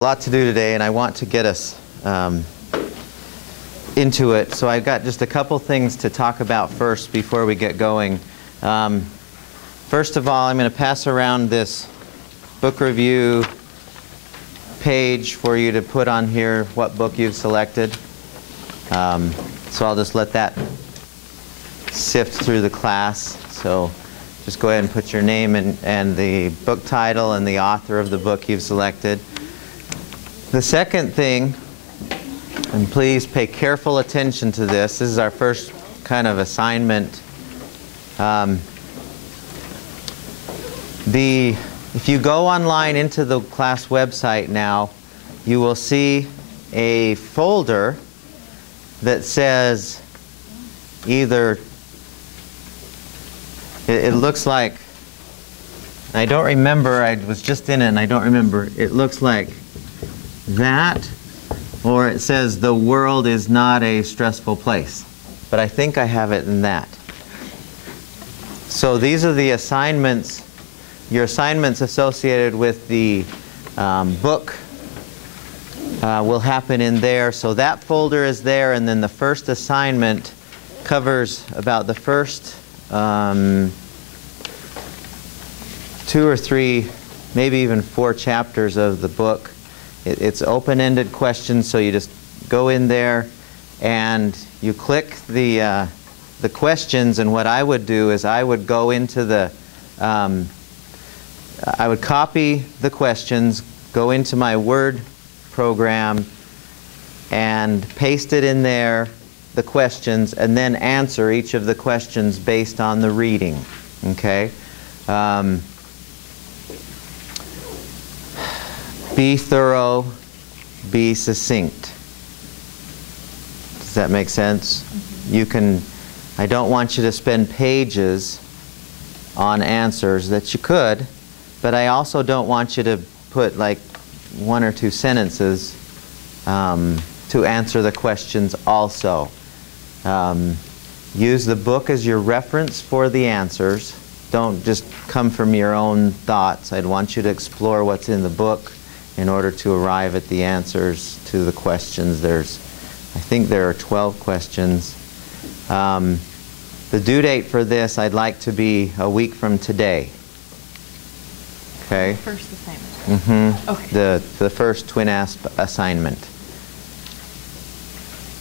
A lot to do today, and I want to get us into it. So I've got just a couple things to talk about first before we get going. First of all, I'm going to pass around this book review page for you to put on here what book you've selected. So I'll just let that sift through the class. So just go ahead and put your name and the book title and the author of the book you've selected. The second thing, and please pay careful attention to this, this is our first kind of assignment. If you go online into the class website now, you will see a folder that says either, it looks like, I don't remember, I was just in it and I don't remember, it looks like that, or it says the world is not a stressful place. But I think I have it in that. So these are the assignments, your assignments associated with the book will happen in there. So that folder is there, and then the first assignment covers about the first 2 or 3, maybe even 4 chapters of the book. It's open-ended questions, so you just go in there and you click the questions, and what I would do is I would go into the, I would copy the questions, go into my Word program and paste it in there, the questions, and then answer each of the questions based on the reading. Okay? Be thorough, be succinct. Does that make sense? You can, I don't want you to spend pages on answers that you could, but I also don't want you to put like 1 or 2 sentences to answer the questions also. Use the book as your reference for the answers. Don't just come from your own thoughts. I'd want you to explore what's in the book in order to arrive at the answers to the questions. I think there are 12 questions. The due date for this I'd like to be a week from today. Okay? First assignment. Mm-hmm. Okay. The first twin assignment.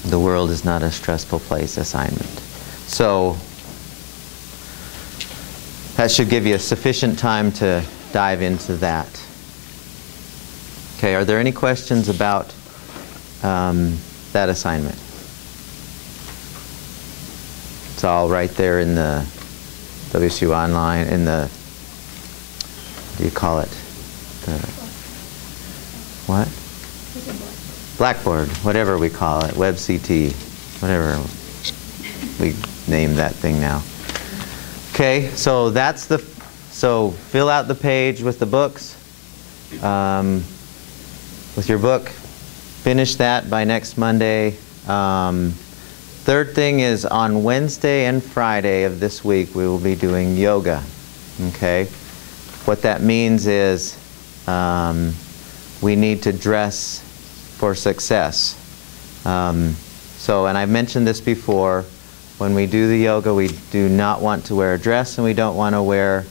The world is not a stressful place assignment. So that should give you sufficient time to dive into that. Okay, are there any questions about that assignment? It's all right there in the WSU Online, in the, what do you call it? The, what? Blackboard, whatever we call it, WebCT, whatever we name that thing now. Okay, so that's the, so fill out the page with the books. With your book, finish that by next Monday. Third thing is on Wednesday and Friday of this week we will be doing yoga. Okay? What that means is we need to dress for success. So, and I've mentioned this before, when we do the yoga we do not want to wear a dress and we don't want to wear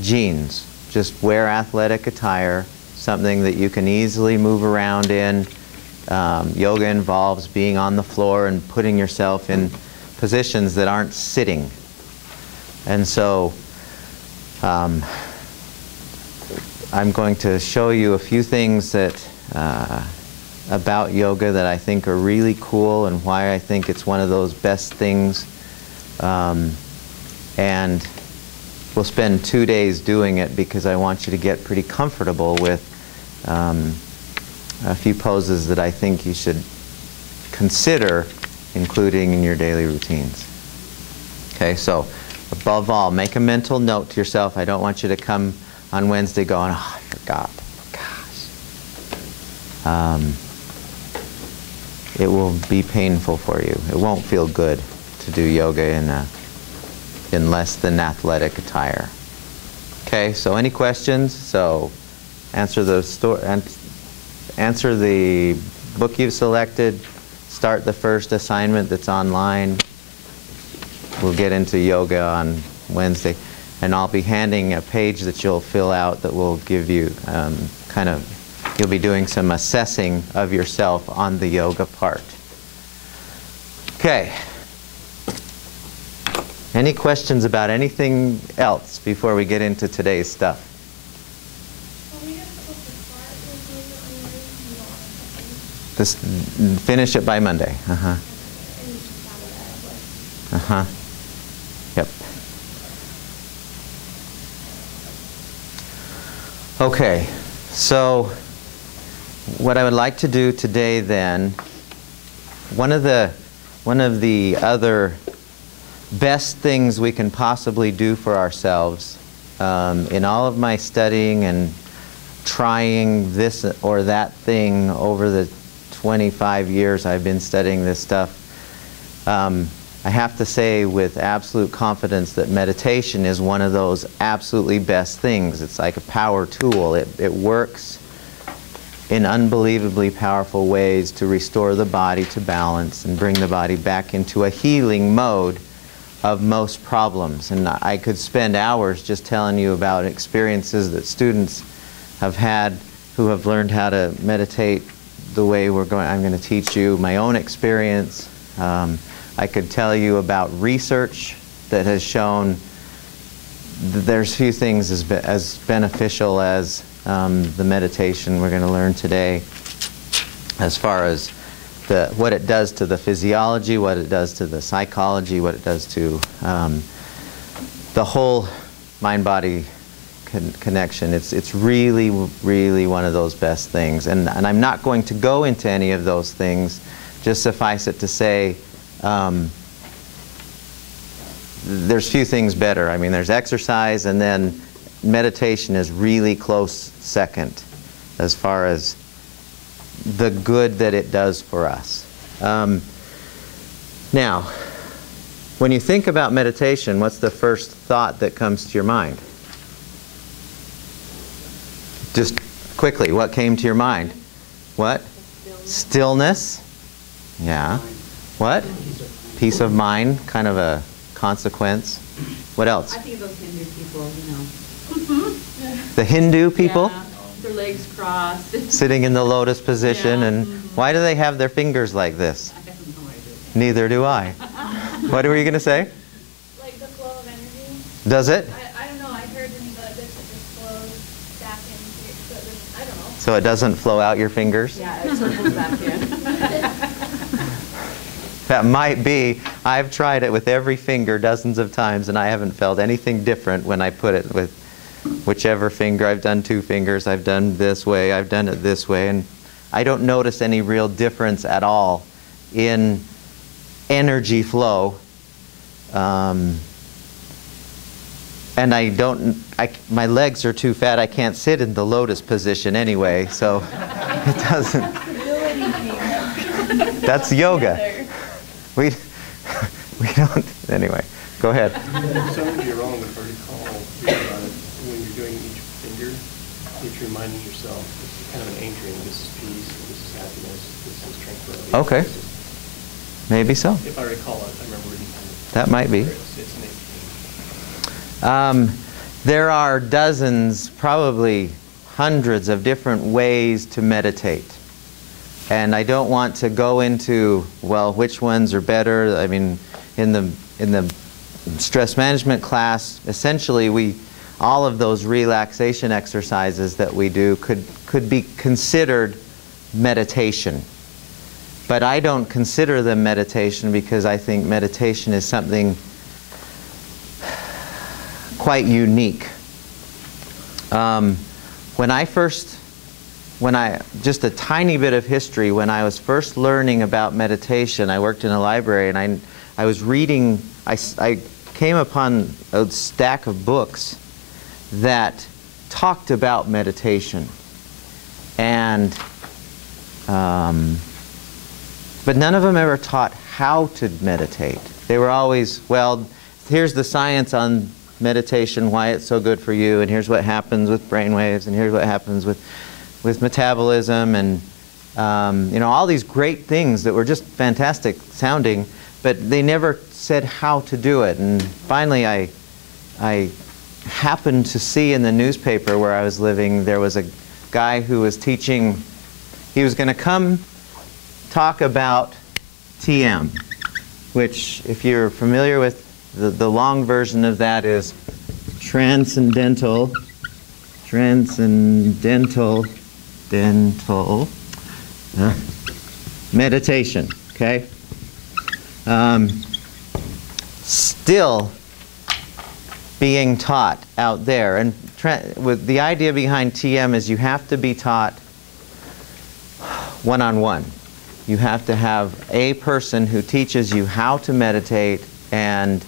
jeans. Just wear athletic attire, something that you can easily move around in. Yoga involves being on the floor and putting yourself in positions that aren't sitting. And so I'm going to show you a few things that about yoga that I think are really cool and why I think it's one of those best things. And we'll spend 2 days doing it because I want you to get pretty comfortable with a few poses that I think you should consider including in your daily routines. Okay, so above all, make a mental note to yourself. I don't want you to come on Wednesday going, oh, I forgot. Gosh. It will be painful for you. It won't feel good to do yoga in less than athletic attire. Okay, so any questions? So answer the answer the book you've selected, start the first assignment that's online. We'll get into yoga on Wednesday, and I'll be handing a page that you'll fill out that will give you you'll be doing some assessing of yourself on the yoga part. Okay. Any questions about anything else before we get into today's stuff? This, finish it by Monday. Yep. Okay, so what I would like to do today then, one of the other best things we can possibly do for ourselves, in all of my studying and trying this or that thing over the 25 years I've been studying this stuff, I have to say with absolute confidence that meditation is one of those absolutely best things. It's like a power tool. It works in unbelievably powerful ways to restore the body to balance and bring the body back into a healing mode of most problems. And I could spend hours just telling you about experiences that students have had who have learned how to meditate the way I'm going to teach you, my own experience. I could tell you about research that has shown that there's few things as beneficial as the meditation we're going to learn today, as far as what it does to the physiology, what it does to the psychology, what it does to the whole mind-body connection. It's really, really one of those best things. And I'm not going to go into any of those things. Just suffice it to say, there's few things better. I mean, there's exercise, and then meditation is really close second as far as the good that it does for us. Now, when you think about meditation, what's the first thought that comes to your mind? Just quickly, what came to your mind? What? Stillness. Yeah. What? Peace of mind, kind of a consequence. What else? I think of those Hindu people, you know. The Hindu people? Yeah, their legs crossed. Sitting in the lotus position, Yeah. and why do they have their fingers like this? I have no idea. Neither do I. What were you going to say? Like the flow of energy. Does it? I don't know. I heard that this just flows back into it. I don't know. So it doesn't flow out your fingers? Yeah, it circles back in. That might be. I've tried it with every finger dozens of times, and I haven't felt anything different when I put it with whichever finger. I've done 2 fingers, I've done this way, I've done it this way, and I don't notice any real difference at all in energy flow. And my legs are too fat. I can't sit in the lotus position anyway, so it doesn't. That's yoga. We don't, anyway, go ahead. Some of you are wrong, if I recall, about it, when you're doing each finger, if you're reminding yourself, this is kind of an anchoring, this is peace, this is happiness, this is tranquility. Okay. Maybe so. If I recall it, I remember reading it. That might be. It's an anchoring. There are dozens, probably hundreds of different ways to meditate. And I don't want to go into, well, which ones are better. I mean, in the stress management class, essentially all of those relaxation exercises that we do could be considered meditation. But I don't consider them meditation because I think meditation is something quite unique. Just a tiny bit of history, when I was first learning about meditation, I worked in a library, and I was reading, I came upon a stack of books that talked about meditation. And, but none of them ever taught how to meditate. They were always, well, here's the science on meditation, why it's so good for you, and here's what happens with brain waves, and here's what happens with with metabolism and you know, all these great things that were just fantastic sounding, but they never said how to do it. And finally I happened to see in the newspaper where I was living, there was a guy who was teaching, he was going to come talk about TM, which, if you're familiar with the long version of that, is Transcendental meditation, okay? Still being taught out there. And with the idea behind TM is you have to be taught one-on-one. You have to have a person who teaches you how to meditate, and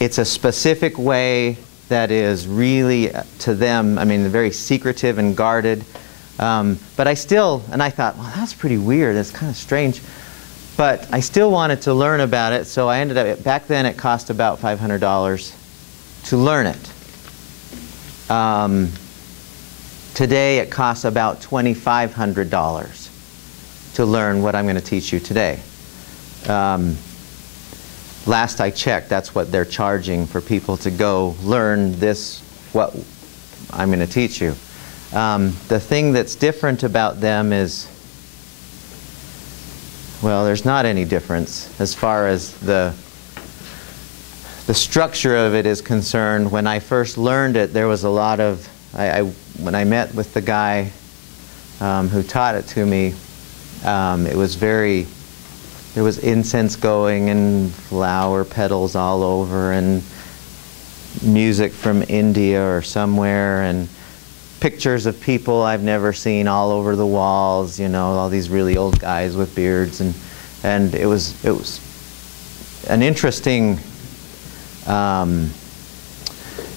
it's a specific way that is really, to them, I mean, very secretive and guarded. But I still, and I thought, well, that's pretty weird, that's kind of strange. But I still wanted to learn about it, so I ended up, back then it cost about $500 to learn it. Today it costs about $2,500 to learn what I'm going to teach you today. Last I checked, that's what they're charging for people to go learn this, what I'm going to teach you. The thing that's different about them is, well, there's not any difference as far as the structure of it is concerned. When I first learned it, there was a lot of, when I met with the guy who taught it to me, it was very, there was incense going and flower petals all over and music from India or somewhere and pictures of people I've never seen all over the walls, you know, all these really old guys with beards, and it was an interesting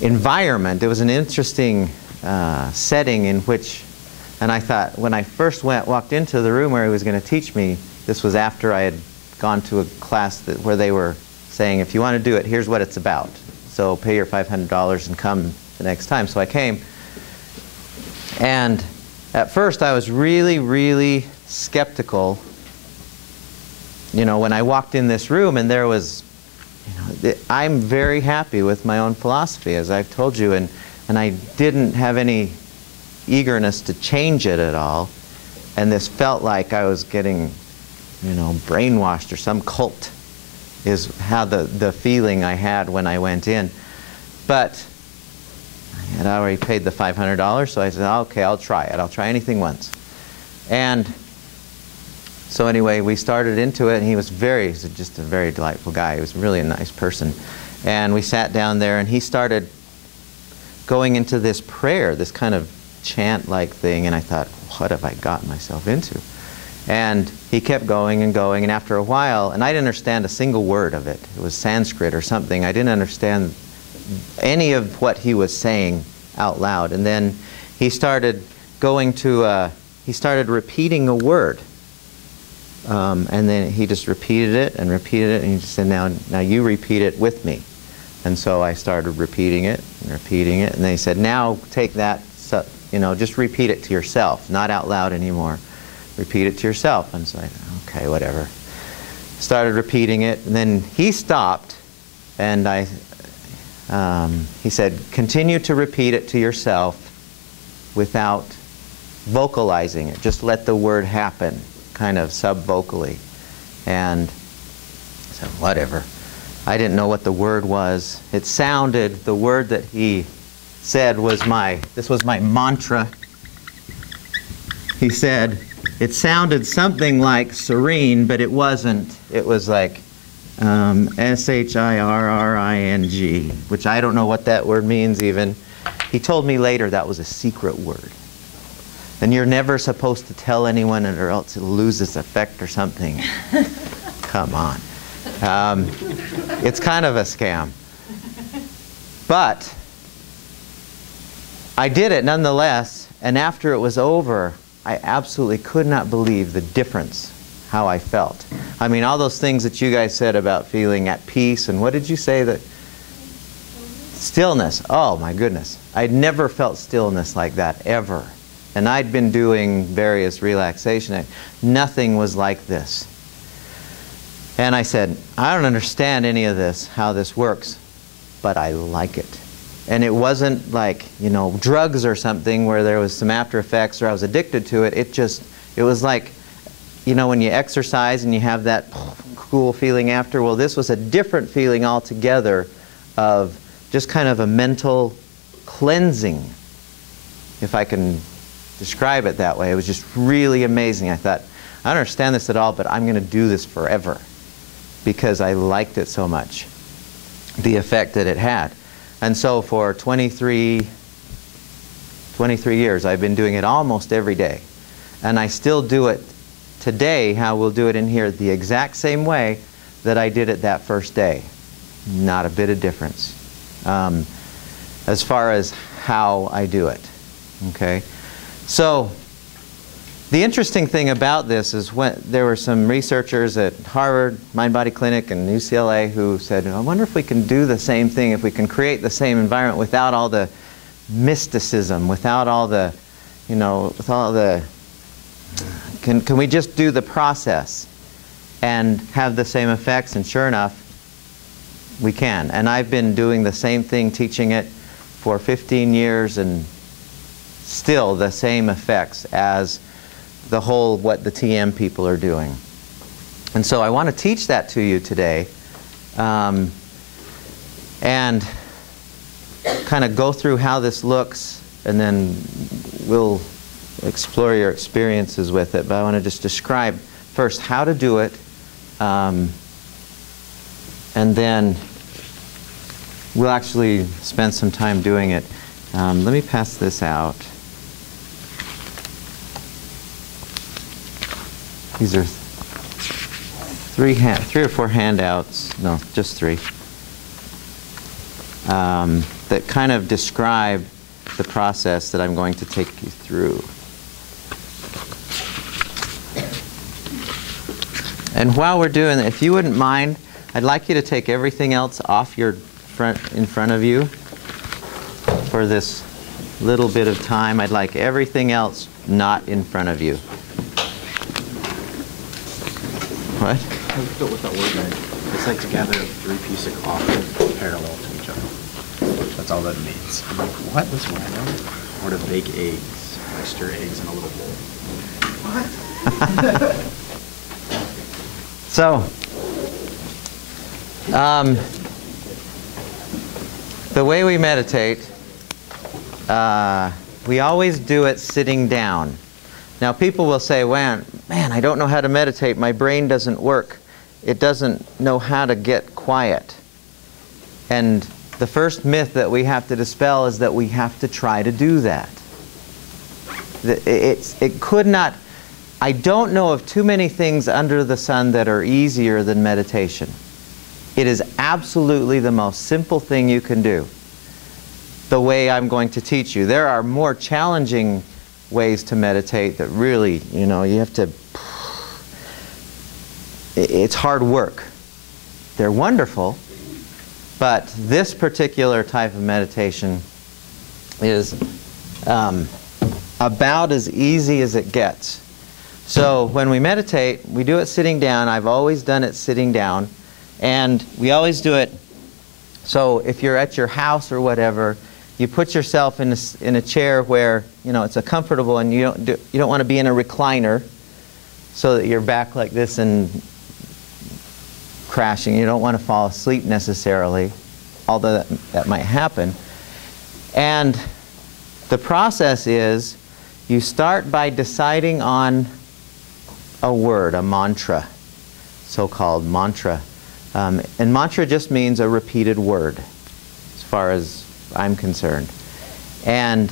environment. It was an interesting setting in which, and I thought when I first walked into the room where he was going to teach me, this was after I had gone to a class where they were saying, if you want to do it, here's what it's about. So pay your $500 and come the next time. So I came. And at first I was really, really skeptical, you know, when I walked in this room and there was, you know, I'm very happy with my own philosophy, as I've told you, and I didn't have any eagerness to change it at all. And this felt like I was getting, you know, brainwashed, or some cult is how the feeling I had when I went in. But I had already paid the $500, so I said, okay, I'll try it. I'll try anything once. And so anyway, we started into it, and he's just a very delightful guy. He was really a nice person. And we sat down there, and he started going into this prayer, this kind of chant-like thing, and I thought, what have I gotten myself into? And he kept going and going, and after a while, and I didn't understand a single word of it. It was Sanskrit or something. I didn't understand any of what he was saying out loud. And then he started going to, he started repeating a word. And then he just repeated it, and he just said, now you repeat it with me. And so I started repeating it, and then he said, now take that, you know, just repeat it to yourself, not out loud anymore. Repeat it to yourself. And so I said, okay, whatever. Started repeating it, and then he stopped, and he said, continue to repeat it to yourself without vocalizing it. Just let the word happen, kind of sub-vocally. And I said, whatever. I didn't know what the word was. It sounded, the word that he said was this was my mantra. He said, it sounded something like serene, but it wasn't. It was like S-H-I-R-R-I-N-G, which I don't know what that word means even. He told me later that was a secret word. And you're never supposed to tell anyone, or else it'll lose its effect or something. Come on. It's kind of a scam. But I did it nonetheless, and after it was over, I absolutely could not believe the difference, how I felt. I mean, all those things that you guys said about feeling at peace, and what did you say that? Stillness. Oh my goodness. I'd never felt stillness like that, ever. And I'd been doing various relaxation. Nothing was like this. And I said, I don't understand any of this, how this works, but I like it. And it wasn't like, you know, drugs or something where there was some after effects or I was addicted to it. It was like, you know, when you exercise and you have that cool feeling after. Well, this was a different feeling altogether of just kind of a mental cleansing, if I can describe it that way. It was just really amazing. I thought, I don't understand this at all, but I'm going to do this forever because I liked it so much, the effect that it had. And so for 23 years, I've been doing it almost every day. And I still do it today, how we'll do it in here, the exact same way that I did it that first day. Not a bit of difference as far as how I do it. Okay? So the interesting thing about this is when there were some researchers at Harvard Mind Body Clinic and UCLA who said, I wonder if we can do the same thing, if we can create the same environment without all the mysticism, without all the, you know, with all the, can we just do the process and have the same effects? And sure enough, we can. And I've been doing the same thing, teaching it for 15 years, and still the same effects as the whole, what the TM people are doing. And so I want to teach that to you today, and kind of go through how this looks, and then we'll explore your experiences with it. But I want to just describe first how to do it, and then we'll actually spend some time doing it. Let me pass this out. These are three or four handouts, no, just three, that kind of describe the process that I'm going to take you through. And while we're doing it, if you wouldn't mind, I'd like you to take everything else off your in front of you for this little bit of time. I'd like everything else not in front of you. What? I looked up what that word meant. It's like to gather 3 pieces of cloth parallel to each other. That's all that it means. I'm like, what? That's random. Or to bake eggs, like stir eggs in a little bowl. What? So, the way we meditate, we always do it sitting down. Now people will say, well, man, I don't know how to meditate. My brain doesn't work. It doesn't know how to get quiet. And the first myth that we have to dispel is that we have to try to do that. It could not. I don't know of too many things under the sun that are easier than meditation. It is absolutely the most simple thing you can do, the way I'm going to teach you. There are more challenging ways to meditate that really, you know, you have to, it's hard work. They're wonderful, but this particular type of meditation is about as easy as it gets. So when we meditate, we do it sitting down. I've always done it sitting down, and we always do it, so if you're at your house or whatever, you put yourself in a chair where, you know, it's a comfortable, and you don't want to be in a recliner so that you're back like this and crashing. You don't want to fall asleep necessarily, although that might happen. And the process is you start by deciding on a word, a mantra, so-called mantra. And mantra just means a repeated word, as far as I'm concerned. And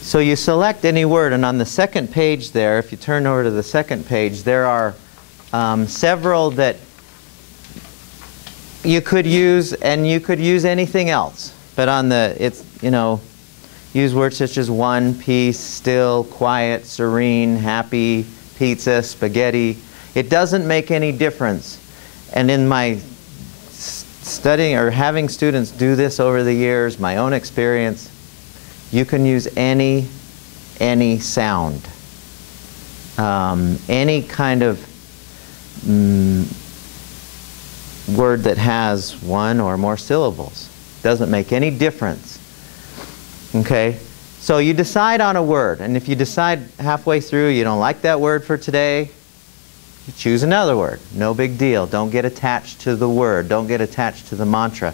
so you select any word, and on the second page there, if you turn over to the second page, there are several that you could use, and you could use anything else. But on the, it's, you know, use words such as one, peace, still, quiet, serene, happy, pizza, spaghetti. It doesn't make any difference. And in my studying or having students do this over the years, my own experience, you can use any any sound. Any kind of word that has one or more syllables. Doesn't make any difference. Okay? So you decide on a word, and if you decide halfway through you don't like that word for today, you choose another word. No big deal. Don't get attached to the word. Don't get attached to the mantra.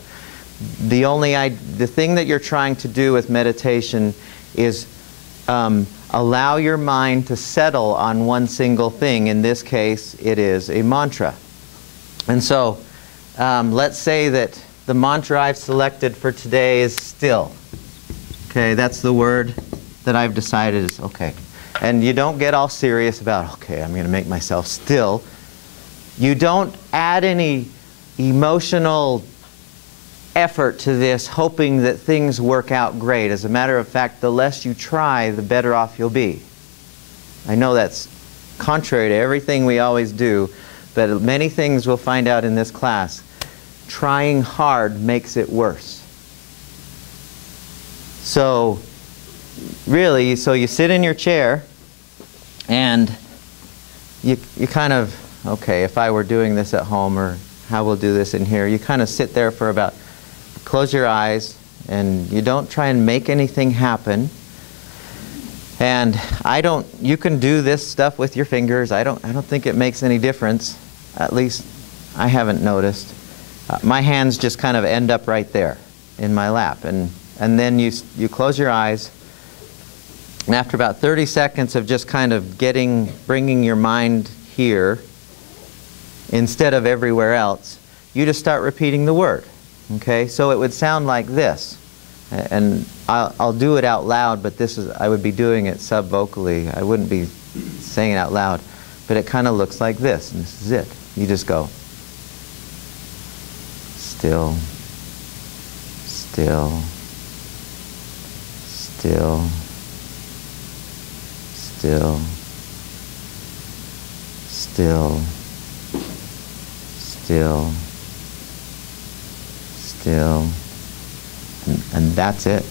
The thing that you're trying to do with meditation is allow your mind to settle on one single thing. In this case, it is a mantra. And so, let's say that the mantra I've selected for today is still. Okay, that's the word that I've decided is okay. And you don't get all serious about, okay, I'm going to make myself still. You don't add any emotional effort to this, hoping that things work out great. As a matter of fact, the less you try, the better off you'll be. I know that's contrary to everything we always do, but many things we'll find out in this class, trying hard makes it worse. So, really, so you sit in your chair, and you kind of, okay, if I were doing this at home, or how we'll do this in here, you kind of sit there for about, close your eyes, and you don't try and make anything happen. And you can do this stuff with your fingers. I don't think it makes any difference. At least I haven't noticed. My hands just kind of end up right there in my lap. And then you close your eyes, and after about 30 seconds of just kind of bringing your mind here instead of everywhere else, you just start repeating the word. Okay? So it would sound like this. And I'll do it out loud, but I would be doing it sub-vocally. I wouldn't be saying it out loud. But it kind of looks like this, and this is it. You just go, still, still, still, still, still, still, still, and that's it.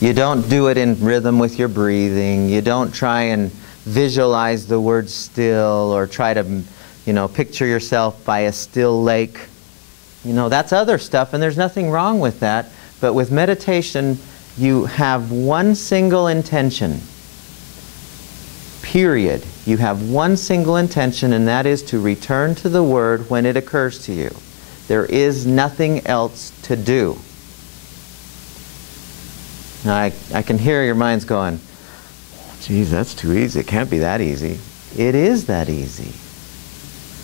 You don't do it in rhythm with your breathing. You don't try and visualize the word still, or try to, picture yourself by a still lake. That's other stuff, and there's nothing wrong with that. But with meditation, you have one single intention. Period. You have one single intention, and that is to return to the word when it occurs to you. There is nothing else to do. Now, I can hear your minds going, geez, that's too easy. It can't be that easy. It is that easy.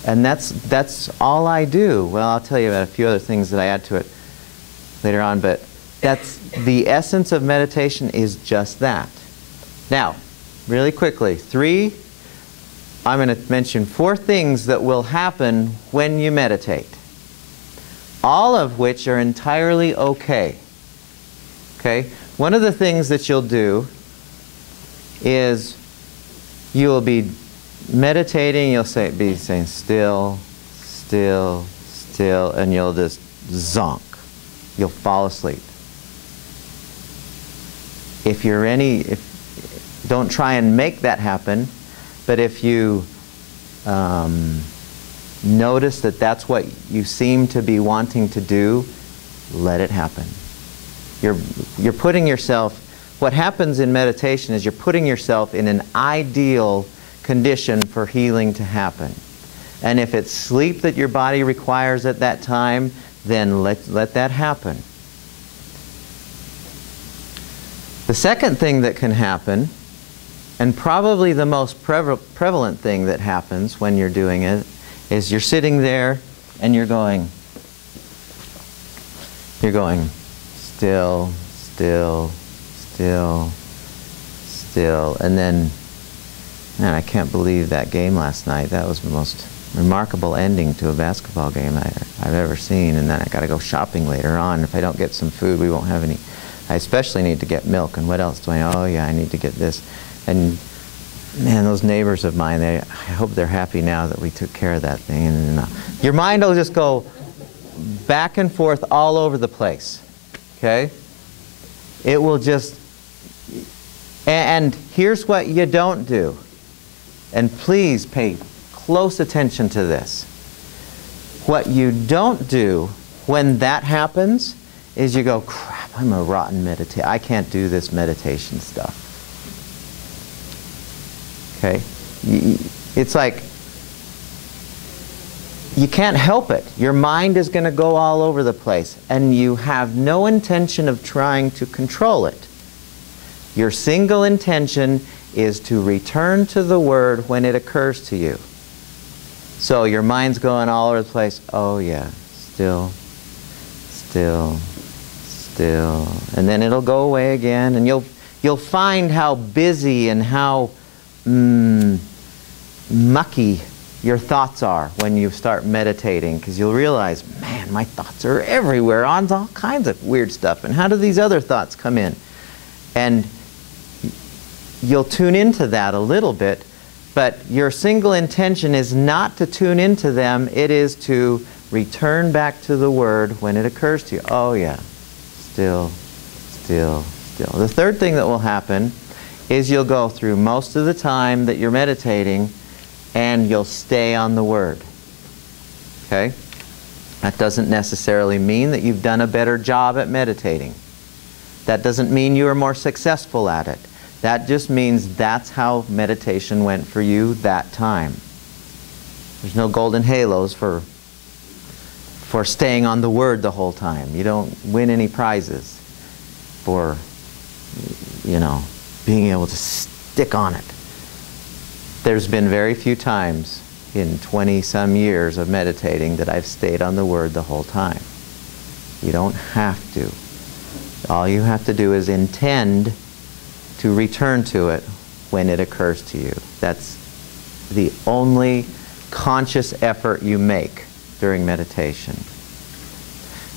And that's all I do. Well, I'll tell you about a few other things that I add to it later on, but that's the essence of meditation, is just that. Now, really quickly, I'm going to mention 4 things that will happen when you meditate, all of which are entirely okay. Okay? One of the things that you'll do is you'll be meditating, you'll be saying still, still, still, and you'll just zonk. You'll fall asleep. Don't try and make that happen, but if you notice that that's what you seem to be wanting to do, let it happen. You're putting yourself, what happens in meditation is you're putting yourself in an ideal condition for healing to happen. And if it's sleep that your body requires at that time, then let that happen. The second thing that can happen, and probably the most prevalent thing that happens when you're doing it, is you're sitting there and you're going still, still, still, still, and then, man, I can't believe that game last night. That was the most remarkable ending to a basketball game I've ever seen, and then I got to go shopping later on. If I don't get some food, we won't have any. I especially need to get milk, and what else do I, oh yeah, I need to get this. And man, those neighbors of mine, I hope they're happy now that we took care of that thing. And your mind will just go back and forth all over the place, okay? It will just, And here's what you don't do. And please pay close attention to this. What you don't do when that happens is you go, crap, I'm a rotten meditator. I can't do this meditation stuff. Okay? It's like, you can't help it. Your mind is going to go all over the place, and you have no intention of trying to control it. Your single intention is to return to the word when it occurs to you. So your mind's going all over the place. Oh yeah, still, still, still. And then it'll go away again, and you'll find how busy and how mucky your thoughts are when you start meditating, because you'll realize, man, my thoughts are everywhere on all kinds of weird stuff. And how do these other thoughts come in? And you'll tune into that a little bit, but your single intention is not to tune into them. It is to return back to the word when it occurs to you. Oh yeah, still, still, still. The third thing that will happen is you'll go through most of the time that you're meditating and you'll stay on the word. Okay? That doesn't necessarily mean that you've done a better job at meditating. That doesn't mean you are more successful at it. That just means that's how meditation went for you that time. There's no golden halos for staying on the word the whole time. You don't win any prizes for, being able to stick on it. There's been very few times in 20-some years of meditating that I've stayed on the word the whole time. You don't have to. All you have to do is intend to return to it when it occurs to you. That's the only conscious effort you make during meditation.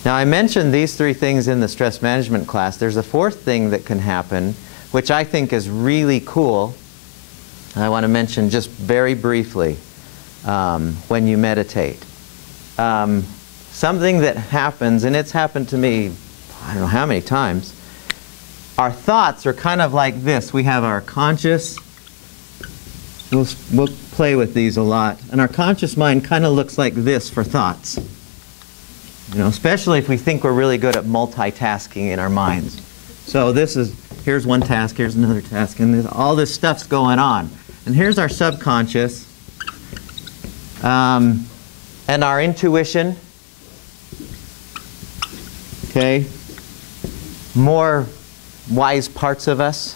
Now, I mentioned these three things in the stress management class. There's a fourth thing that can happen, which I think is really cool. I want to mention just very briefly when you meditate. Something that happens, and it's happened to me I don't know how many times, our thoughts are kind of like this. We have our conscious, we'll play with these a lot, and our conscious mind kind of looks like this for thoughts. Especially if we think we're really good at multitasking in our minds. So here's one task, here's another task, and all this stuff's going on. And here's our subconscious, and our intuition, okay? More wise parts of us.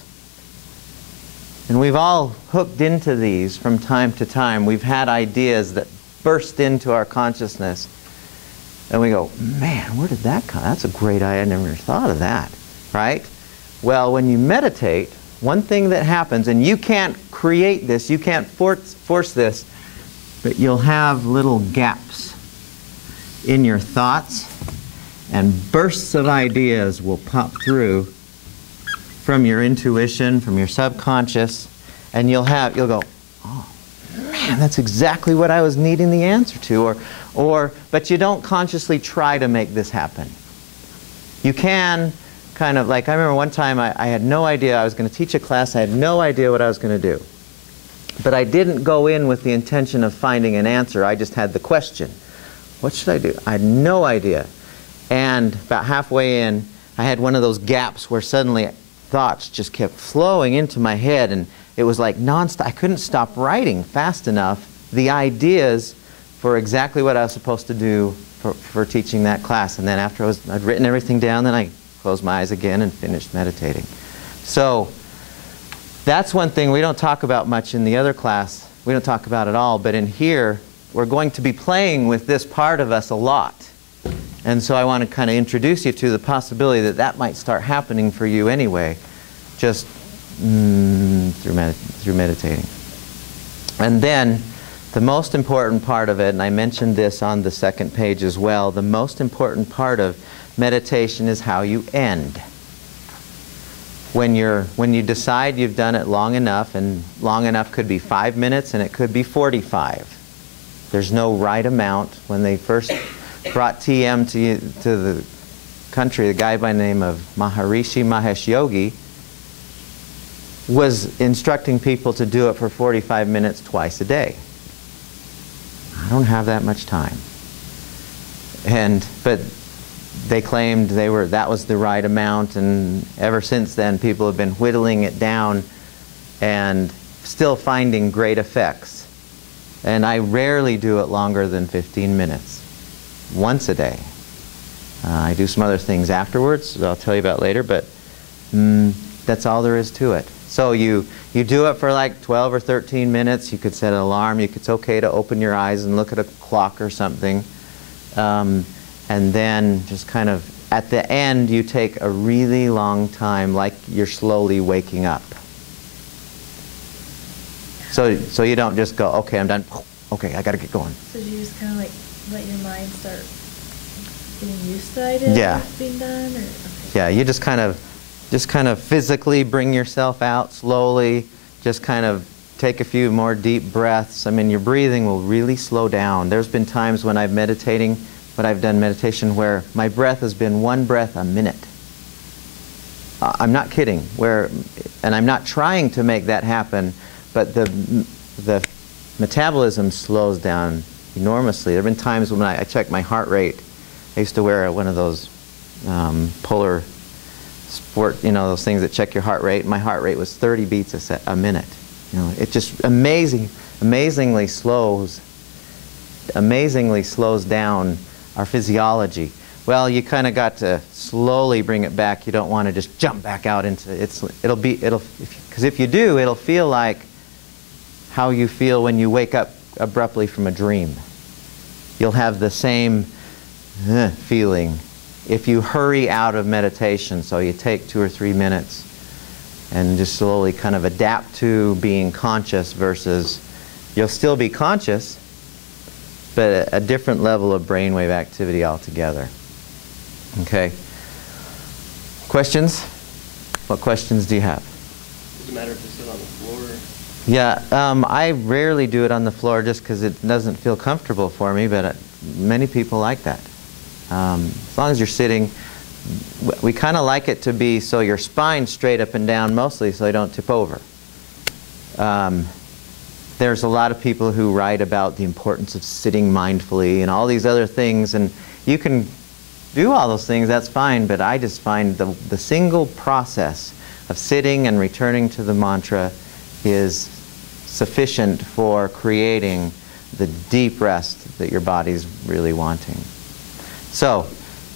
And we've all hooked into these from time to time. We've had ideas that burst into our consciousness. And we go, man, where did that come? That's a great idea. I never thought of that, right? Well, when you meditate, one thing that happens, and you can't create this, you can't force this, but you'll have little gaps in your thoughts, and bursts of ideas will pop through from your intuition, from your subconscious, and you'll go, oh, man, that's exactly what I was needing the answer to, but you don't consciously try to make this happen. You can kind of, like I remember one time I had no idea. I was going to teach a class. I had no idea what I was going to do. But I didn't go in with the intention of finding an answer. I just had the question. What should I do? I had no idea. And about halfway in, I had one of those gaps where suddenly thoughts just kept flowing into my head, and it was like nonstop. I couldn't stop writing fast enough the ideas for exactly what I was supposed to do for teaching that class. And then after I'd written everything down, then I closed my eyes again and finished meditating. So that's one thing we don't talk about much in the other class. We don't talk about it all, but in here, we're going to be playing with this part of us a lot. And so I want to kind of introduce you to the possibility that that might start happening for you anyway, just through meditating. And then the most important part of it, and I mentioned this on the second page as well, the most important part of meditation is how you end. When you decide you've done it long enough, and long enough could be 5 minutes and it could be 45. There's no right amount. When they first brought TM to the country, a guy by the name of Maharishi Mahesh Yogi, was instructing people to do it for 45 minutes twice a day. I don't have that much time. But they claimed that was the right amount, and ever since then people have been whittling it down and still finding great effects. And I rarely do it longer than 15 minutes, once a day. I do some other things afterwards that I'll tell you about later, but that's all there is to it. So you do it for like 12 or 13 minutes. You could set an alarm. It's okay to open your eyes and look at a clock or something. And then just kind of, at the end, you take a really long time, like you're slowly waking up. So you don't just go, okay, I'm done. Okay, I got to get going. So you just kind of like let your mind start getting used to the idea of being done? Or, okay. Yeah, you just kind of physically bring yourself out slowly. Just kind of take a few more deep breaths. I mean, your breathing will really slow down. There's been times when I've done meditation where my breath has been one breath a minute. I'm not kidding. And I'm not trying to make that happen, but the metabolism slows down enormously. There have been times when I check my heart rate. I used to wear one of those polar sport, those things that check your heart rate. My heart rate was 30 beats a minute. It just amazingly slows down our physiology. Well, you kind of got to slowly bring it back. You don't want to just jump back out into it. Because if you do, it'll feel like how you feel when you wake up abruptly from a dream. You'll have the same feeling if you hurry out of meditation. So you take 2 or 3 minutes and just slowly kind of adapt to being conscious versus, you'll still be conscious, but a different level of brainwave activity altogether. Okay. Questions? What questions do you have? Does it matter if it's sit on the floor? Yeah, I rarely do it on the floor just because it doesn't feel comfortable for me, but many people like that. As long as you're sitting, we kind of like it to be so your spine's straight up and down mostly so you don't tip over. There's a lot of people who write about the importance of sitting mindfully and all these other things, and you can do all those things, that's fine, but I just find the single process of sitting and returning to the mantra is sufficient for creating the deep rest that your body's really wanting. So,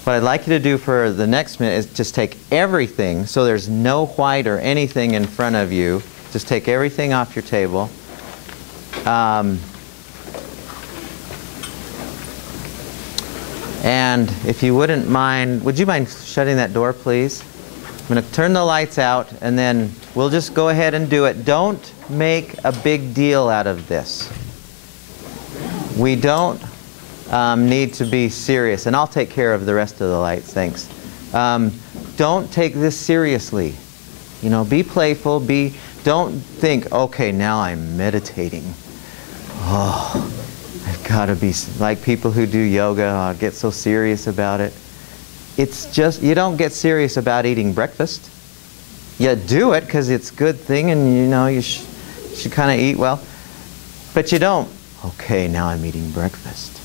what I'd like you to do for the next minute is just take everything, so there's no white or anything in front of you. Just take everything off your table. And if you wouldn't mind, would you mind shutting that door, please? I'm going to turn the lights out, and then we'll just go ahead and do it. Don't make a big deal out of this. We don't need to be serious, and I'll take care of the rest of the lights, thanks. Don't take this seriously. Be playful, don't think, okay, now I'm meditating. Oh, I've got to be, like people who do yoga, get so serious about it. It's just, you don't get serious about eating breakfast. You do it because it's a good thing, and you should kind of eat well. But you don't, okay, now I'm eating breakfast.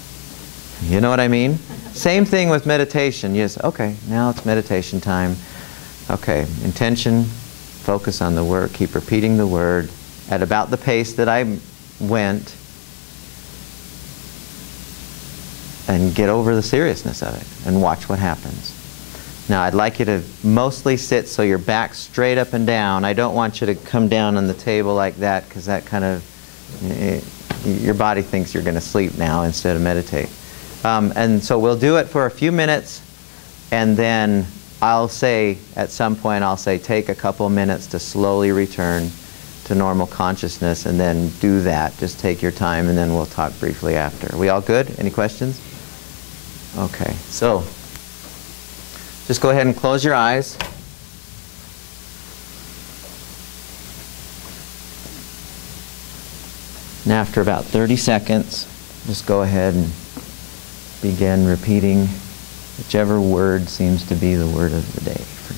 You know what I mean? Same thing with meditation. Yes, okay, now it's meditation time. Okay, intention, focus on the word, keep repeating the word at about the pace that I went, and get over the seriousness of it and watch what happens. Now, I'd like you to mostly sit so your back's straight up and down. I don't want you to come down on the table like that, because that kind of, your body thinks you're going to sleep now instead of meditate. And so we'll do it for a few minutes, and then I'll say, at some point, I'll say, take a couple minutes to slowly return to normal consciousness, and then do that. Just take your time, and then we'll talk briefly after. Are we all good? Any questions? Okay, so just go ahead and close your eyes. And after about 30 seconds, just go ahead and begin repeating whichever word seems to be the word of the day for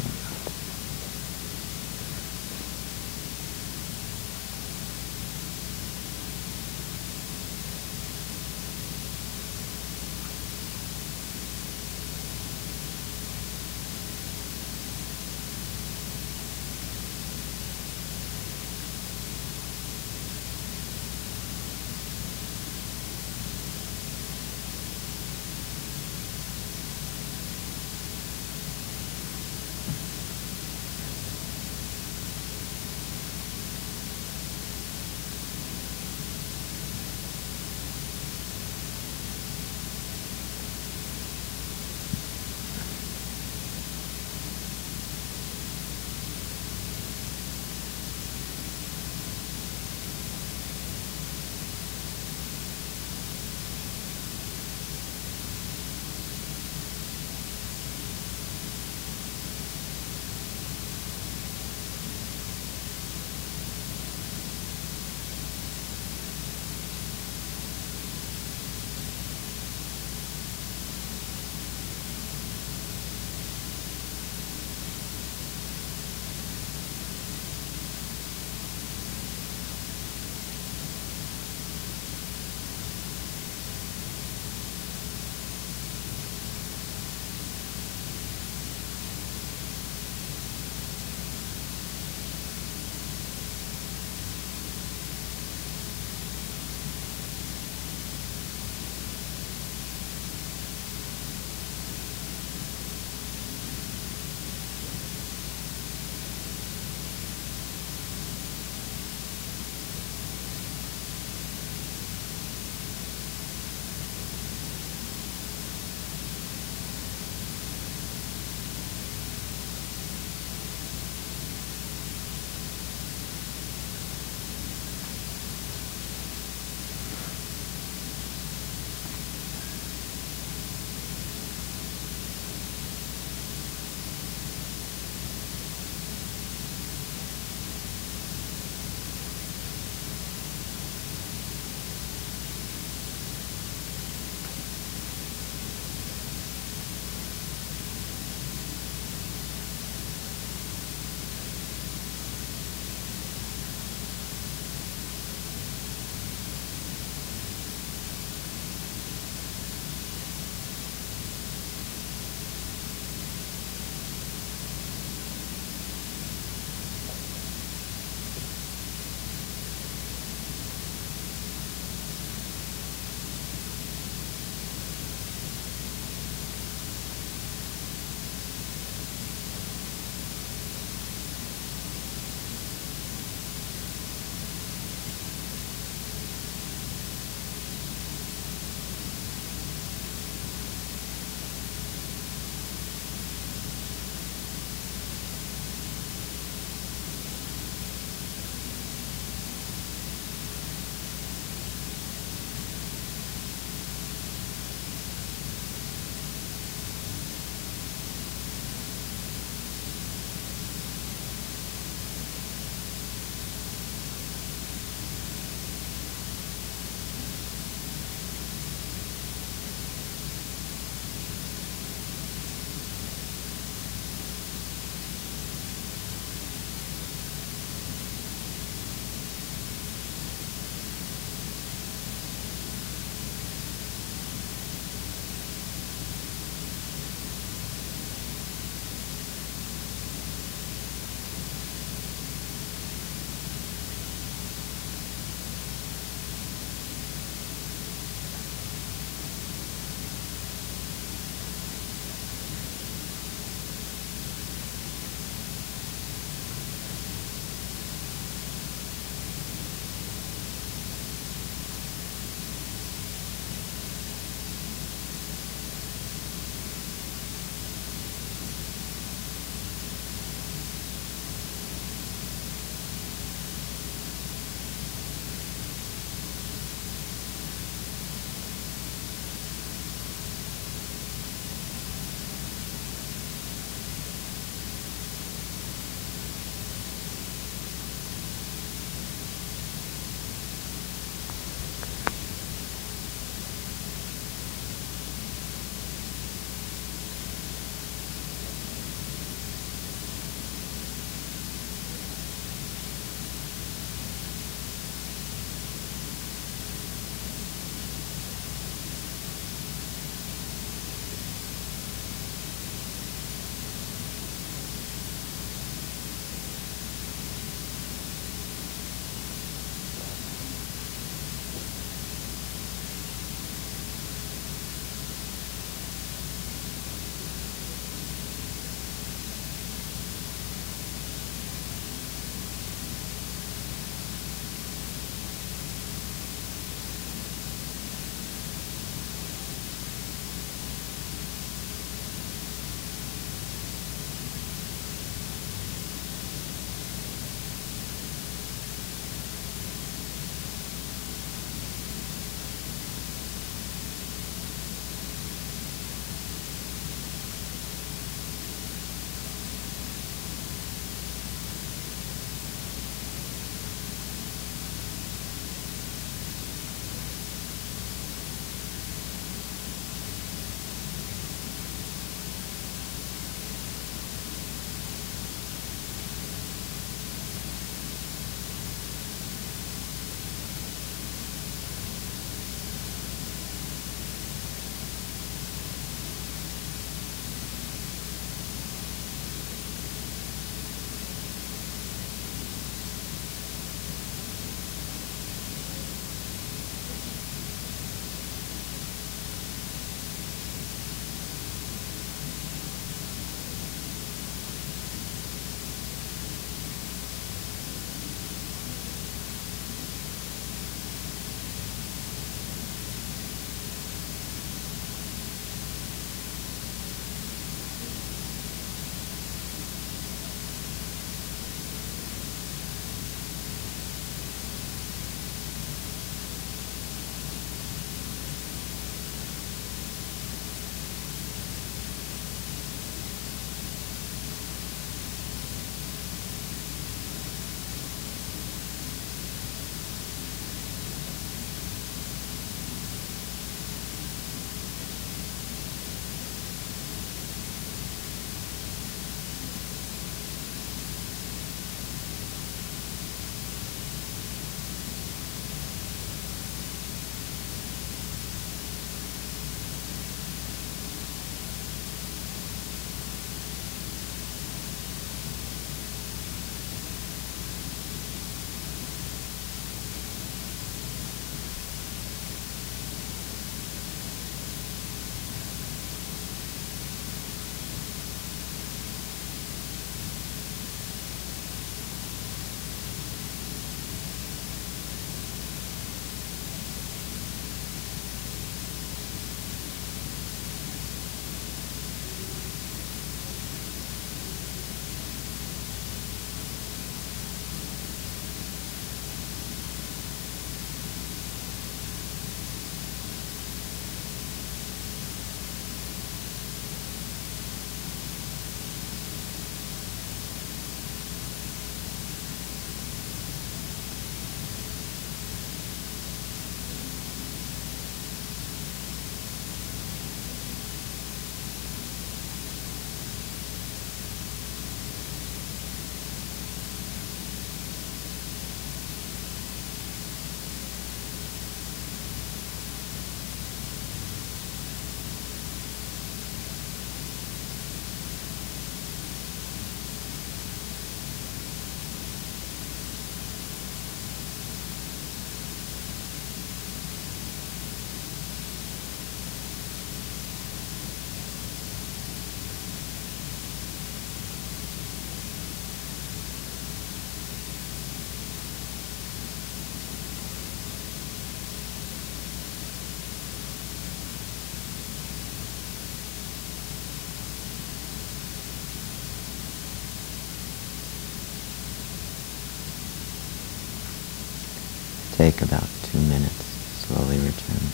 Take about 2 minutes. Slowly return.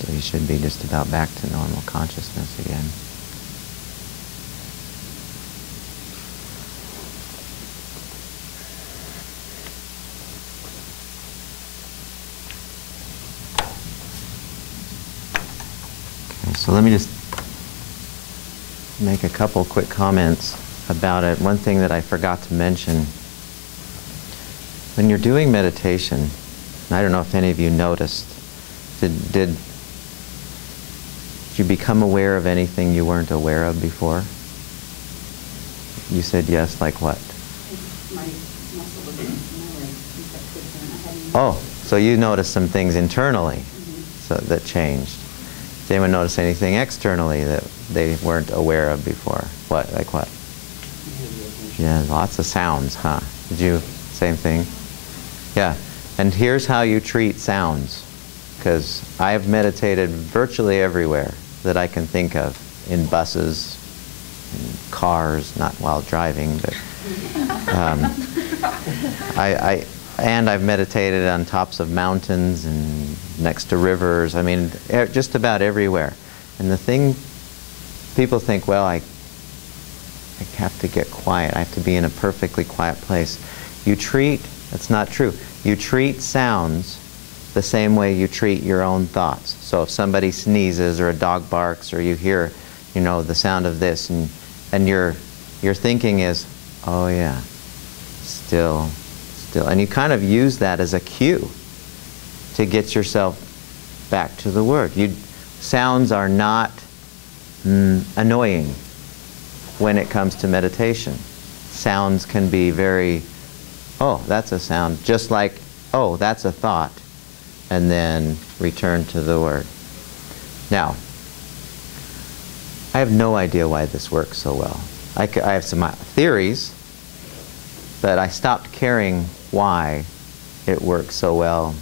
So you should be just about back to normal consciousness again. Okay, so let me just make a couple quick comments about it. One thing that I forgot to mention, when you're doing meditation, and I don't know if any of you noticed, did you become aware of anything you weren't aware of before? You said yes, like what? My muscle against my leg, kept twisting, and I hadn't. Oh, so you noticed some things internally so that changed. Did anyone notice anything externally that they weren't aware of before? What, like what? Yeah, lots of sounds, huh? Did you, same thing? Yeah, and here's how you treat sounds, because I've meditated virtually everywhere that I can think of, in buses, in cars, not while driving, but and I've meditated on tops of mountains and next to rivers. I mean, just about everywhere. And the thing, people think, well, I have to get quiet. I have to be in a perfectly quiet place. You treat, that's not true. You treat sounds the same way you treat your own thoughts. So if somebody sneezes or a dog barks or you hear, you know, the sound of this, and your thinking is, oh yeah, still, and you kind of use that as a cue to get yourself back to the Word. Sounds are not annoying when it comes to meditation. Sounds can be very, oh, that's a sound, just like, oh, that's a thought, and then return to the Word. Now, I have no idea why this works so well. I have some theories, but I stopped caring why it works so well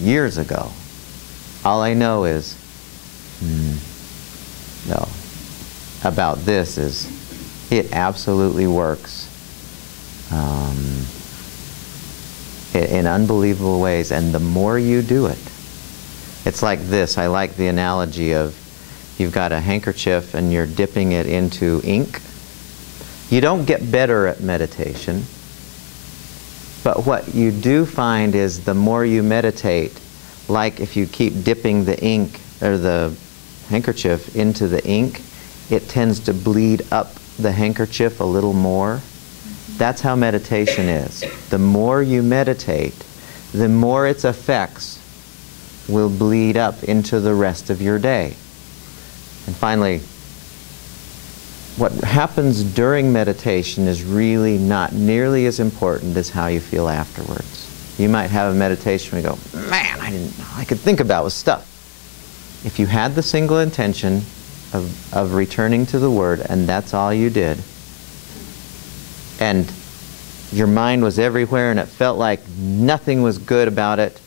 years ago. All I know is, no, about this is, it absolutely works in unbelievable ways, and the more you do it, it's like this. I like the analogy of, you've got a handkerchief and you're dipping it into ink. You don't get better at meditation, but what you do find is the more you meditate, like if you keep dipping the ink or the handkerchief into the ink, it tends to bleed up the handkerchief a little more. That's how meditation is. The more you meditate, the more its effects will bleed up into the rest of your day. And finally, what happens during meditation is really not nearly as important as how you feel afterwards. You might have a meditation where you go, man, I didn't know, I could think about with stuff. If you had the single intention of returning to the Word, and that's all you did, and your mind was everywhere and it felt like nothing was good about it,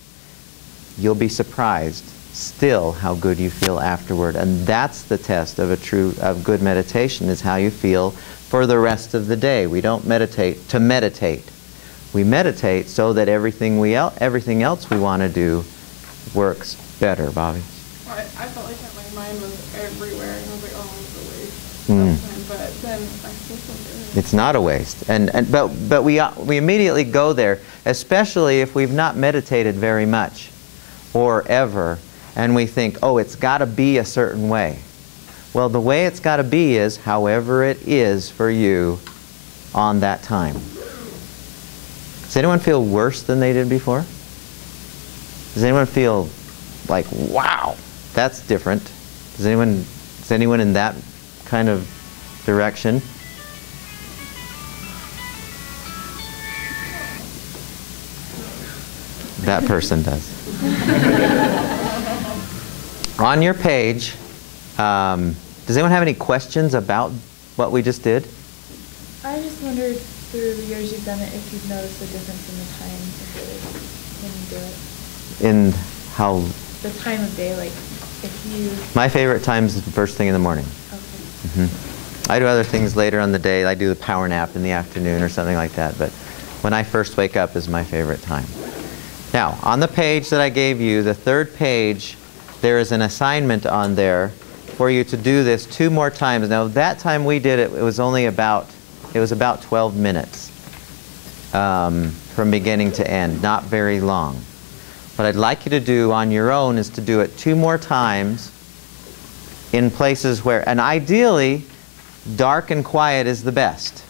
you'll be surprised still how good you feel afterward. And that's the test of good meditation, is how you feel for the rest of the day. We don't meditate to meditate. We meditate so that everything else we want to do works better. Bobby? Well, I felt like that my mind was everywhere, and I was like, oh, it was a waste Mm. of time. But then I still feel good. It's not a waste. But we immediately go there, especially if we've not meditated very much or ever, and we think, oh, it's got to be a certain way. Well, the way it's got to be is however it is for you on that time. Does anyone feel worse than they did before? Does anyone feel like, wow, that's different? Is anyone in that kind of direction? That person does. On your page, does anyone have any questions about what we just did? I just wondered, through the years you've done it, if you've noticed a difference in the time of day when you do it. In how? The time of day, like if you... My favorite time is the first thing in the morning. Okay. I do other things later on the day. I do the power nap in the afternoon or something like that. But when I first wake up is my favorite time. Now, on the page that I gave you, the third page, there is an assignment on there for you to do this 2 more times. Now, that time we did it, it was about 12 minutes from beginning to end, not very long. What I'd like you to do on your own is to do it 2 more times in places where, and ideally, dark and quiet is the best.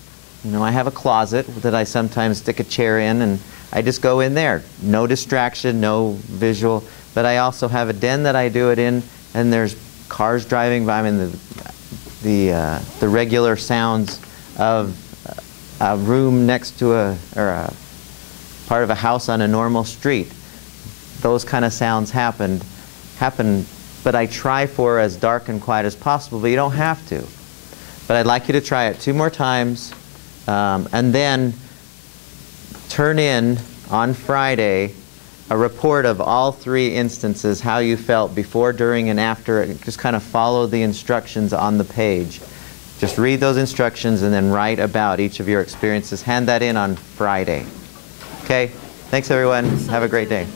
You know, I have a closet that I sometimes stick a chair in, and I just go in there. No distraction, no visual. But I also have a den that I do it in, and there's cars driving by. I mean, the regular sounds of a room next to a part of a house on a normal street. Those kind of sounds happen, but I try for as dark and quiet as possible, but you don't have to. But I'd like you to try it 2 more times, and then turn in on Friday a report of all 3 instances, how you felt before, during, and after. Just kind of follow the instructions on the page. Just read those instructions and then write about each of your experiences. Hand that in on Friday. Okay? Thanks, everyone. Have a great day.